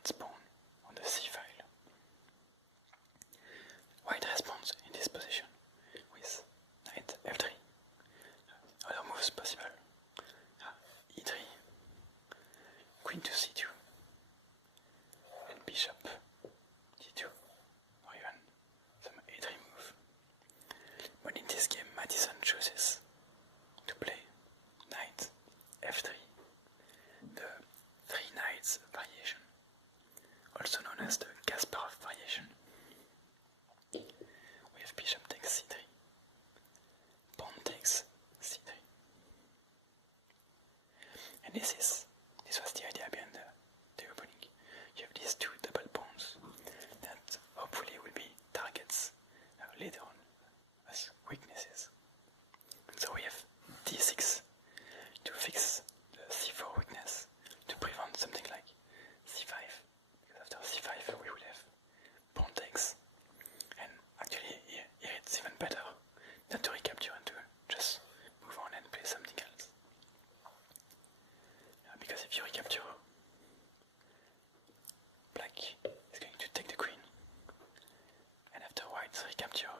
white's pawn on the c file. White responds in this position with knight f3. Other moves possible: e3, queen to c2, and bishop d2, or even some a3 move. But in this game, Mattison chooses to play knight f3, the three knights variation, also known as the Kasparov variation. We have bishop takes c3, pawn takes c3, and this was the idea behind the opening. You have these two double pawns that hopefully will be targets later on as weaknesses. And so we have d6 to fix the c4 weakness, to prevent something like c5, because after c5 we will have pawn takes, and actually here it's even better not to recapture and to just move on and play something else. Because if you recapture, black is going to take the queen, and after white's recapture,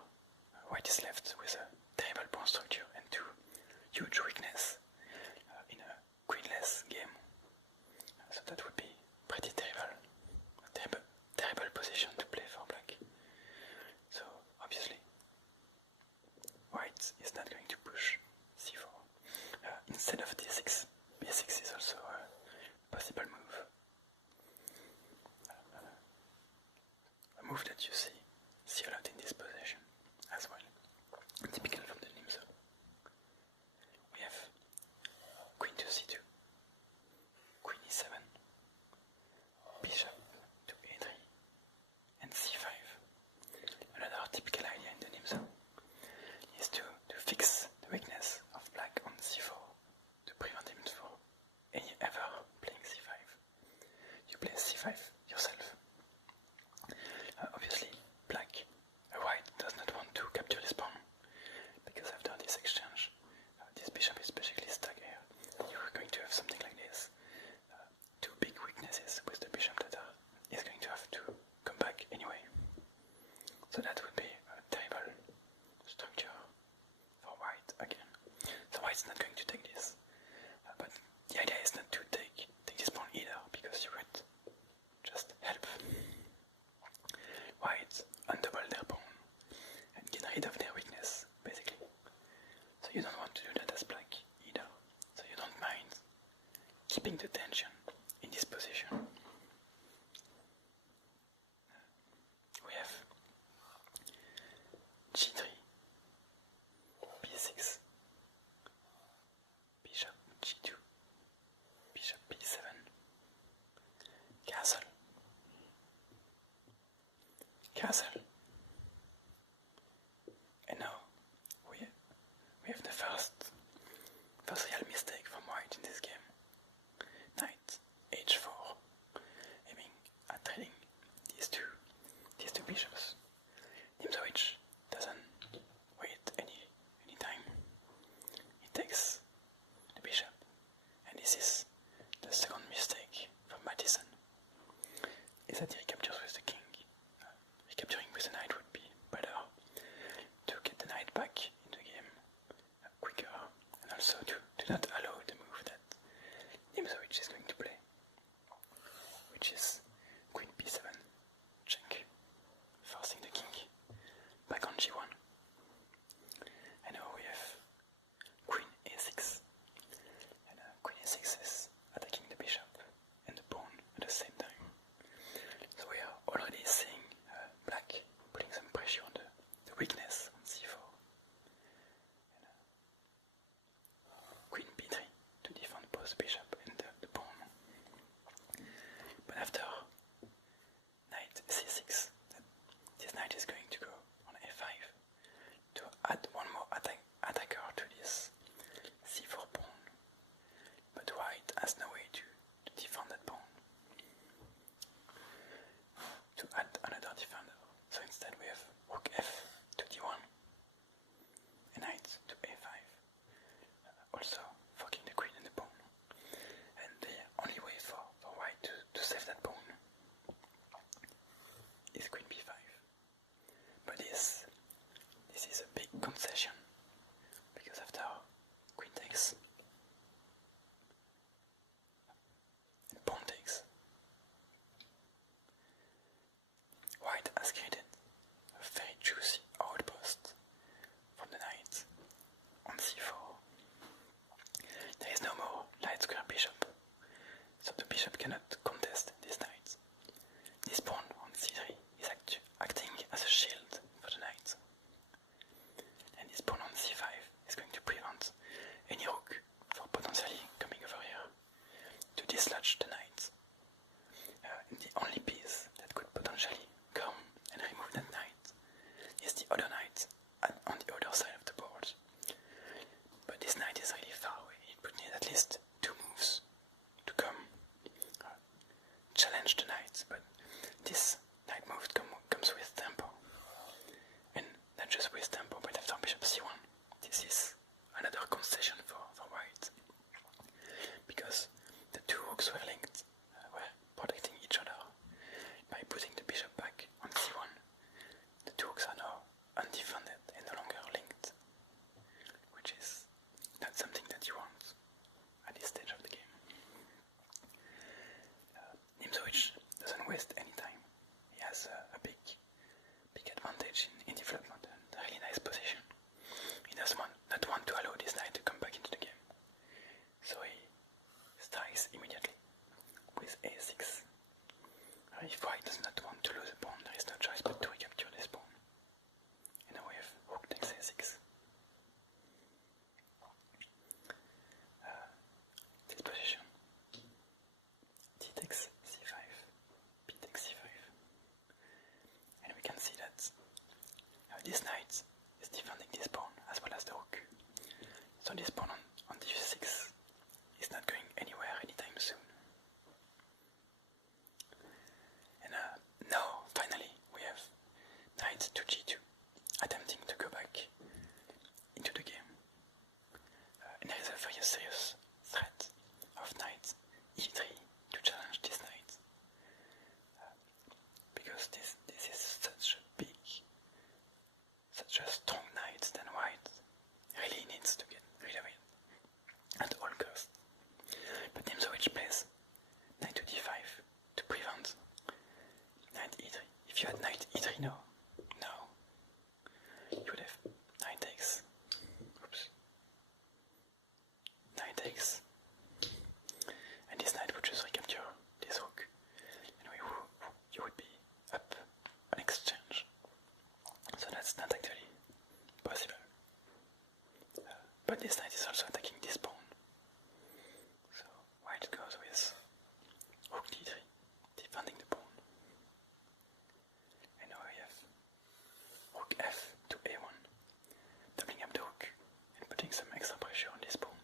white is left with a terrible pawn structure and two huge weakness in a queenless game. So that would be pretty terrible, a terrible position to play for black. So obviously, white is not going to push c4 instead of d6. b6 is also a possible move. A move that you see a lot in this position as well, typical from the Nimzo. We have queen to c2, queen e7, bishop to a3, and c5. Another typical idea in the Nimzo is to fix the weakness of black on c4, to prevent him from ever playing c5. You play c5 yourself. Obviously, white does not want to capture this pawn, because after this exchange, this bishop is basically stuck here. You're going to have something like this. Two big weaknesses with the bishop that is going to have to come back anyway. So that would be a terrible structure for white again. So white's not going to take this. But the idea is not to take this pawn either, because you would just help white undouble their pawn and get rid of their weakness, basically. So you don't want to do that as black either. So you don't mind keeping the tension in this position. We have g3, b6, bishop g2, bishop b7, castle, and now we have the first real mistake from white in this game. Knight h4, aiming at trading these two bishops. Nimzowitsch doesn't wait any time. He takes the bishop, and this is the second mistake from Mattison, is that he recaptures with the king. Recapturing with the knight would be better to get the knight back in the game quicker, and also to not allow the move that Nimzowitsch is going to play, which is queen b7 check, forcing the king back on g1. And now we have queen a6, and queen a6 is attacking the bishop and the pawn at the same time. So we If white does not want to lose a pawn, there is no choice but to recapture this pawn. And now we have rook takes a6. This position. D takes c5, b takes c5. And we can see that this knight is defending this pawn as well as the rook. So this pawn on d6 is not going anywhere anytime soon. And now, finally, we have knight to g2, attempting to go back into the game. And there is a very serious threat of knight e3 to challenge this knight. Because this is such a strong knight that white really needs to get rid of it at all costs. But Nimzowitsch plays knight to d5 to prevent knight e3. If you had knight e3 now, you would have knight takes. Oops. Knight takes. And this knight would just recapture this rook. And you would be up on exchange. So that's not actually possible. But this knight is also attacking this pawn. So white goes with rook d3, defending the pawn. And now we have rook f to a1, doubling up the rook and putting some extra pressure on this pawn.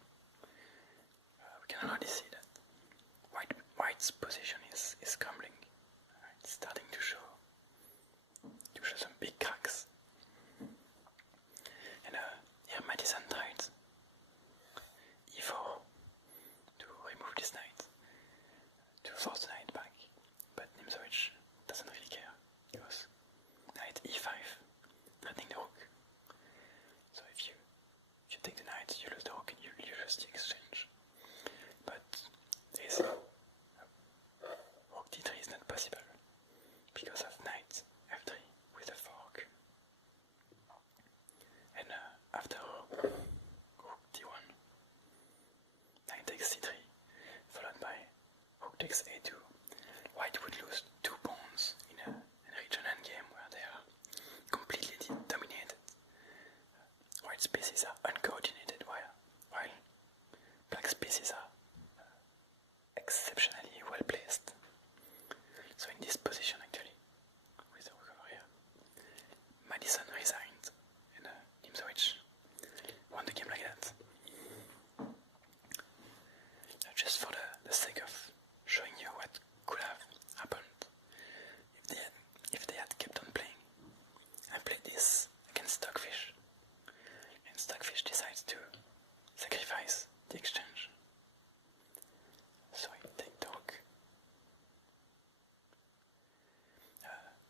We can already see that white's position is crumbling. It's starting to show some big cracks. And here Mattison tried e4 to remove this knight, to force the knight back, but Nimzowitsch doesn't really care. He goes knight e5, threatening the rook. So if you take the knight, you lose the rook and you lose the exchange. But rook d3 is not possible because of knight f3 with a fork. And after rook d1, knight takes c3, followed by rook takes a2, white would lose 2 pawns in a region endgame where they are completely dominated. White's pieces are uncoordinated while black's pieces are exceptionally well placed. So in this position actually, with the rook over here, Mattison resigned and Nimzowitsch won the game like that. Just for the sake of showing you what could have happened if they had kept on playing, I played this against Stockfish, and Stockfish decides to sacrifice the exchange. So I take the rook.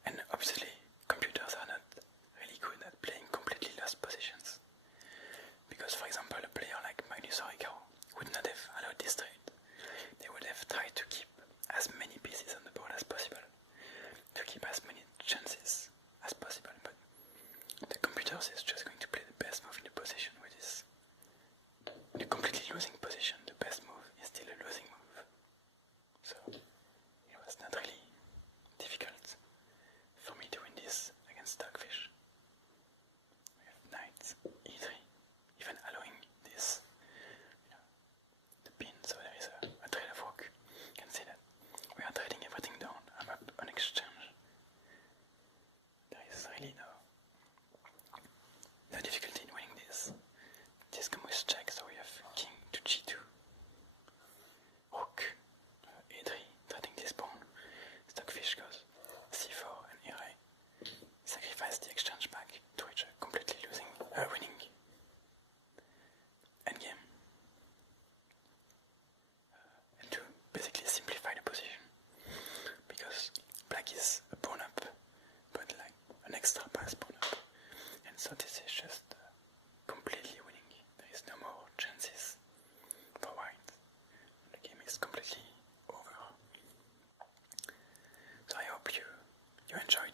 And obviously, computers are not really good at playing completely lost positions. Because, for example, a player like Magnus or Aron would not have allowed this trade. They would have tried to keep as many pieces on the board as possible, to keep as many chances as possible, but the computer is just going to play the best move in the position, which is in a completely losing position. The best move is still a losing move. So it was not really difficult for me to win this against Stockfish. We have knight e3, even allowing this, the pin, so there is a trade of rook. You can see that we are trading everything down. I'm up on exchange. There is really no difficulty in winning this. This combo is check, so we have king to g2, rook a3, threatening this pawn. Stockfish goes c4, and here I sacrifice the exchange back to reach a completely winning endgame. And to basically simplify the position, because black is a pawn up, but like an extra pass pawn up, and so this is just completely winning. There is no more chances for white. The game is completely over. So I hope you enjoyed